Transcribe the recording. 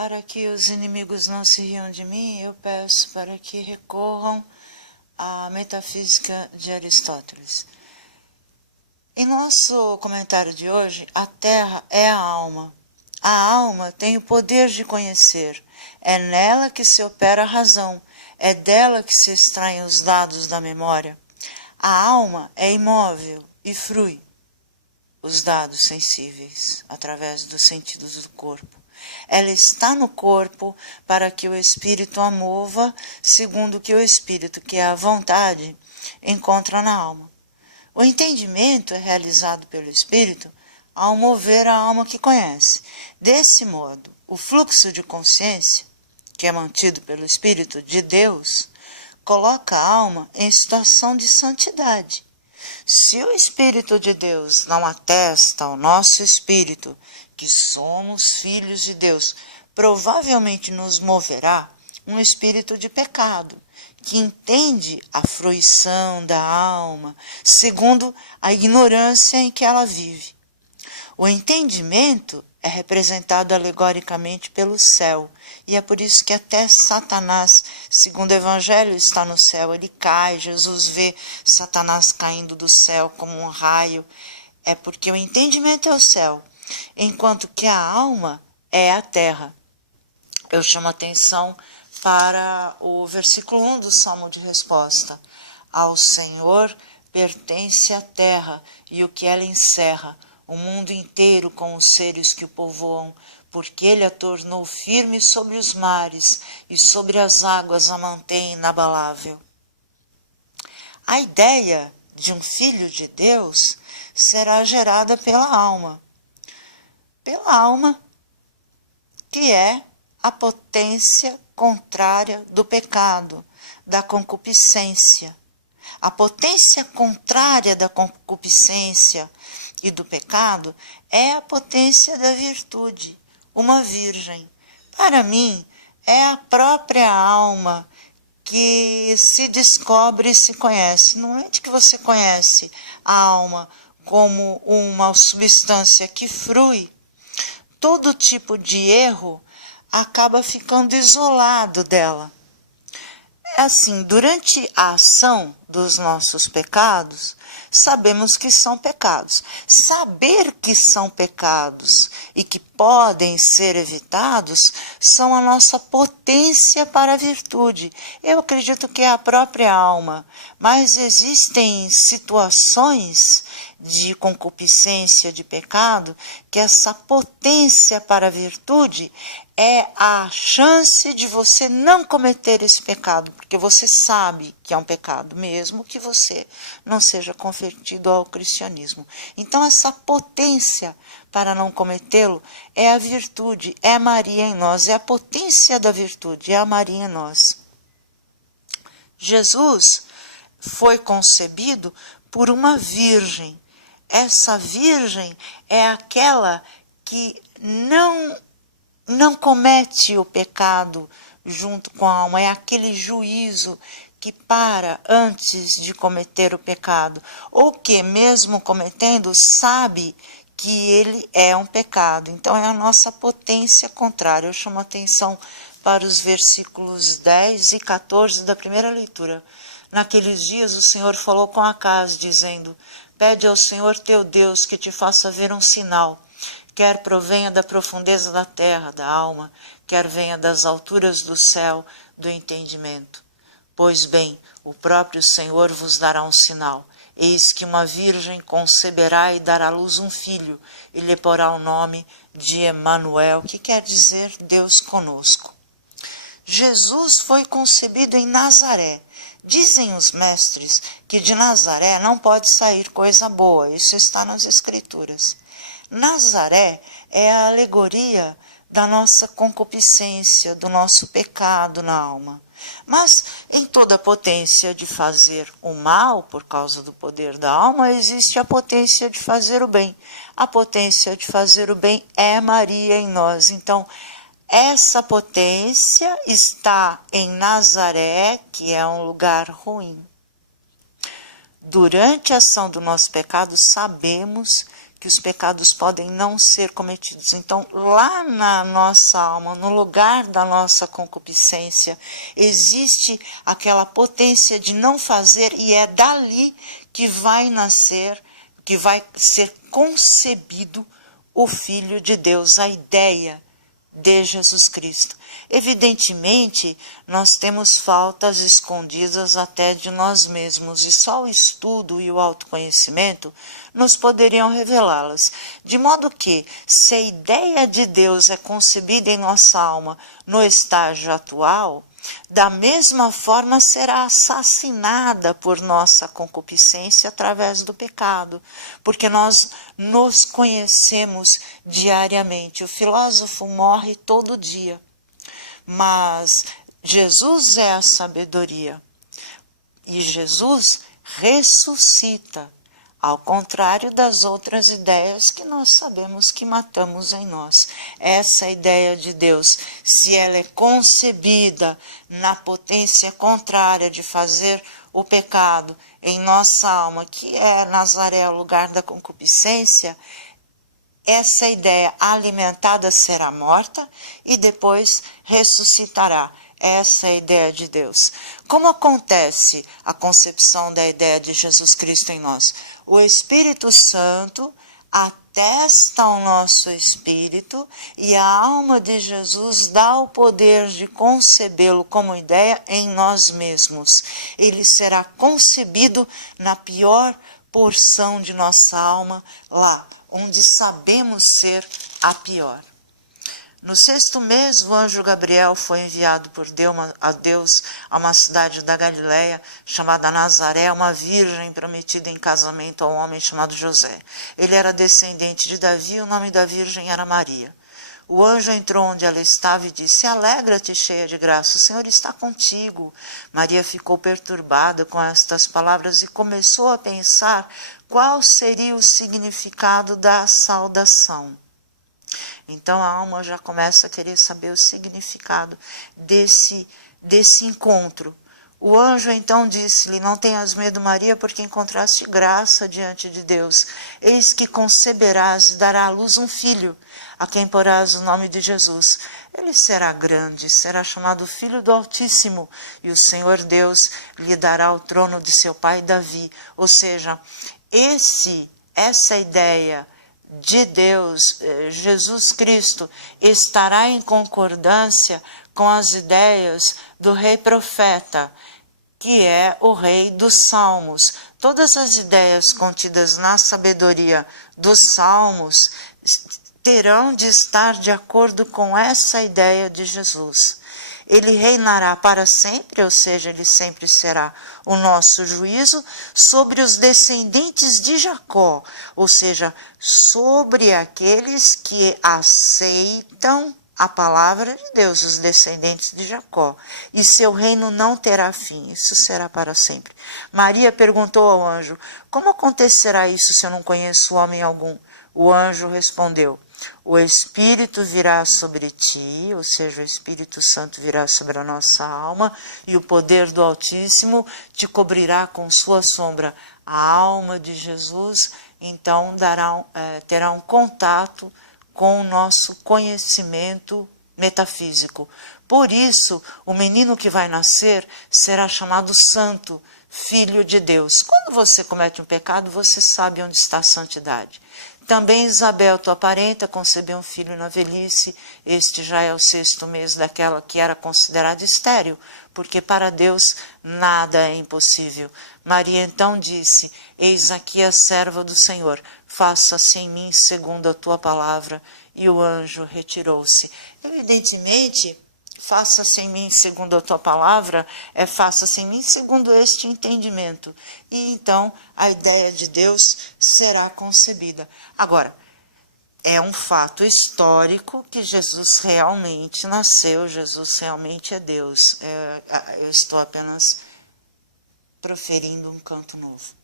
Para que os inimigos não se riam de mim, eu peço para que recorram à metafísica de Aristóteles. Em nosso comentário de hoje, a Terra é a alma. A alma tem o poder de conhecer. É nela que se opera a razão. É dela que se extraem os dados da memória. A alma é imóvel e frui os dados sensíveis através dos sentidos do corpo. Ela está no corpo para que o espírito a mova segundo o que o espírito, que é a vontade, encontra na alma. O entendimento é realizado pelo espírito ao mover a alma que conhece. Desse modo, o fluxo de consciência, que é mantido pelo espírito de Deus, coloca a alma em situação de santidade. Se o Espírito de Deus não atesta ao nosso espírito que somos filhos de Deus, provavelmente nos moverá um espírito de pecado, que entende a fruição da alma segundo a ignorância em que ela vive. O entendimento é representado alegoricamente pelo céu, e é por isso que até Satanás, segundo o Evangelho, está no céu. Ele cai, Jesus vê Satanás caindo do céu como um raio. É porque o entendimento é o céu, enquanto que a alma é a terra. Eu chamo a atenção para o versículo 1 do Salmo de Resposta. Ao Senhor pertence a terra e o que ela encerra, o mundo inteiro com os seres que o povoam, porque ele a tornou firme sobre os mares e sobre as águas a mantém inabalável. A ideia de um filho de Deus será gerada pela alma que é a potência contrária do pecado, da concupiscência. A potência contrária da concupiscência e do pecado é a potência da virtude, uma virgem. Para mim, é a própria alma que se descobre e se conhece. Não é de que você conhece a alma como uma substância que frui, todo tipo de erro acaba ficando isolado dela. Assim, durante a ação dos nossos pecados, sabemos que são pecados. Saber que são pecados e que podem ser evitados são a nossa potência para a virtude. Eu acredito que é a própria alma, mas existem situações de concupiscência, de pecado, que essa potência para a virtude é a chance de você não cometer esse pecado, porque você sabe que é um pecado, mesmo que você não seja convertido ao cristianismo. Então, essa potência para não cometê-lo é a virtude, é a Maria em nós, é a potência da virtude, é a Maria em nós. Jesus foi concebido por uma virgem. Essa virgem é aquela que não comete o pecado junto com a alma, é aquele juízo que para antes de cometer o pecado, ou que mesmo cometendo sabe que ele é um pecado. Então é a nossa potência contrária. Eu chamo a atenção para os versículos 10 e 14 da primeira leitura. Naqueles dias o Senhor falou com Acaz, dizendo: pede ao Senhor teu Deus que te faça ver um sinal, quer provenha da profundeza da terra, da alma, quer venha das alturas do céu, do entendimento. Pois bem, o próprio Senhor vos dará um sinal. Eis que uma virgem conceberá e dará à luz um filho, e lhe porá o nome de Emanuel, que quer dizer Deus conosco. Jesus foi concebido em Nazaré. Dizem os mestres que de Nazaré não pode sair coisa boa, isso está nas Escrituras. Nazaré é a alegoria da nossa concupiscência, do nosso pecado na alma. Mas em toda a potência de fazer o mal, por causa do poder da alma, existe a potência de fazer o bem. A potência de fazer o bem é Maria em nós. Então, essa potência está em Nazaré, que é um lugar ruim. Durante a ação do nosso pecado, sabemos que os pecados podem não ser cometidos. Então, lá na nossa alma, no lugar da nossa concupiscência, existe aquela potência de não fazer, e é dali que vai nascer, que vai ser concebido o Filho de Deus, a ideia de Jesus Cristo. Evidentemente, nós temos faltas escondidas até de nós mesmos, e só o estudo e o autoconhecimento nos poderiam revelá-las. De modo que, se a ideia de Deus é concebida em nossa alma no estágio atual, da mesma forma será assassinada por nossa concupiscência através do pecado, porque nós nos conhecemos diariamente. O filósofo morre todo dia, mas Jesus é a sabedoria e Jesus ressuscita, ao contrário das outras ideias que nós sabemos que matamos em nós. Essa ideia de Deus, se ela é concebida na potência contrária de fazer o pecado em nossa alma, que é Nazaré, o lugar da concupiscência, essa ideia alimentada será morta e depois ressuscitará. Essa é a ideia de Deus. Como acontece a concepção da ideia de Jesus Cristo em nós? O Espírito Santo atesta o nosso espírito e a alma de Jesus dá o poder de concebê-lo como ideia em nós mesmos. Ele será concebido na pior porção de nossa alma, lá onde sabemos ser a pior. No 6º mês, o anjo Gabriel foi enviado por Deus a uma cidade da Galiléia, chamada Nazaré, uma virgem prometida em casamento a um homem chamado José. Ele era descendente de Davi e o nome da virgem era Maria. O anjo entrou onde ela estava e disse: "Alegra-te, cheia de graça, o Senhor está contigo." Maria ficou perturbada com estas palavras e começou a pensar qual seria o significado da saudação. Então a alma já começa a querer saber o significado desse encontro. O anjo então disse-lhe: "Não tenhas medo, Maria, porque encontraste graça diante de Deus. Eis que conceberás e dará à luz um filho, a quem porás o nome de Jesus. Ele será grande, será chamado Filho do Altíssimo, e o Senhor Deus lhe dará o trono de seu pai Davi." Ou seja, essa ideia de Deus, Jesus Cristo, estará em concordância com as ideias do rei profeta, que é o rei dos Salmos. Todas as ideias contidas na sabedoria dos Salmos terão de estar de acordo com essa ideia de Jesus. Ele reinará para sempre, ou seja, ele sempre será o nosso juízo sobre os descendentes de Jacó, ou seja, sobre aqueles que aceitam a palavra de Deus, os descendentes de Jacó. E seu reino não terá fim, isso será para sempre. Maria perguntou ao anjo: "Como acontecerá isso se eu não conheço homem algum?" O anjo respondeu: "O Espírito virá sobre ti", ou seja, o Espírito Santo virá sobre a nossa alma, "e o poder do Altíssimo te cobrirá com sua sombra." A alma de Jesus, então, terá um contato com o nosso conhecimento metafísico. Por isso, o menino que vai nascer será chamado Santo, Filho de Deus. Quando você comete um pecado, você sabe onde está a santidade. Também Isabel, tua parenta, concebeu um filho na velhice. Este já é o 6º mês daquela que era considerada estéril, porque para Deus nada é impossível. Maria então disse: "Eis aqui a serva do Senhor, faça-se em mim segundo a tua palavra." E o anjo retirou-se. Evidentemente, faça-se em mim segundo a tua palavra, faça-se em mim segundo este entendimento. E então a ideia de Deus será concebida. Agora, é um fato histórico que Jesus realmente nasceu, Jesus realmente é Deus. Eu estou apenas proferindo um canto novo.